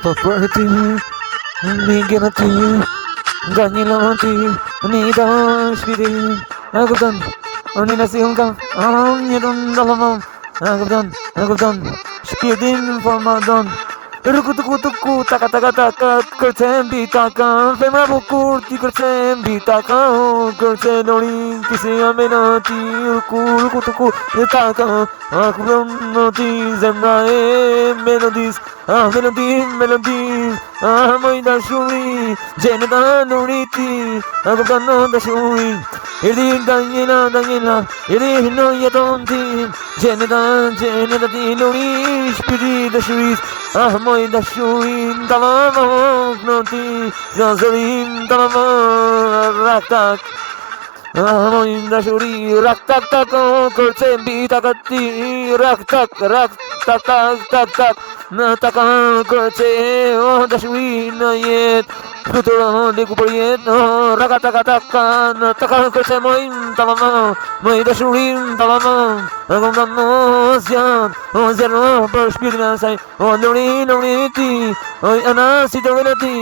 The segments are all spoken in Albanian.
Po për ti, një gjenë ti, nga një lanë ti, një da shpiti, e këpëtën, një nësi unë ka, një të ndalëma, e këpëtën, shpitin formadon, Ruku, taka, kërcen bitaka, femra bukur ti kërcen bitaka, kërcen orin, ti si amenati, ruku, taka, akuronati, zemra e melodis, melodi, moj dashuri, gjenet anuriti, akuron dashuri, irdi Daniela, irdi no jeton ti, gjenet ati luri, shpiri dashuris, moj dashurin talamok në ti, gazorin talamok, rak-tak, moj dashuri, rak-tak, kërcen bitaka ti, rak-tak, në taka kërcen, dashurin në jet, fluturon dhe ku për jet, raka-taka, në taka kërcen moj talamok, moj dashurin talamok, zjan, për shpirtin e saj, lori ti, anasi të vele ti,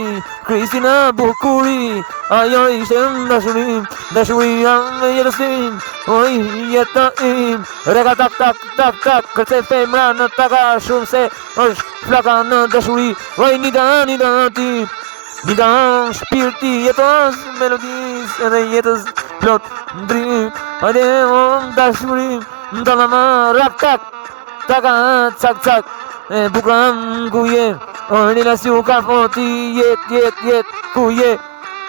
Kristina Bukuri, ajo ishte dashuri me jetës tim, jeta im, reka tak, kërce femra në taka shumë se është flaka në dashuri, një ti, një shpirti jetës, melodis edhe jetës plot, ndrim, hajde dashuri, ndalama rak-tak, taka cak, bukran ku je, një lasju ka foti, jet, ku je,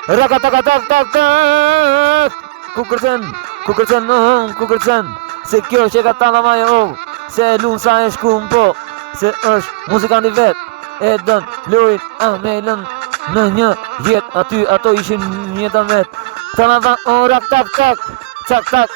raka-tak, ku kërcen, se kjo që ka talama jo, se lunsa e shkum po, se është muzikanti vet, e dën, lurit, amelën, në një jet, aty, ato ishin jetën vet, talama rak-tak, cak,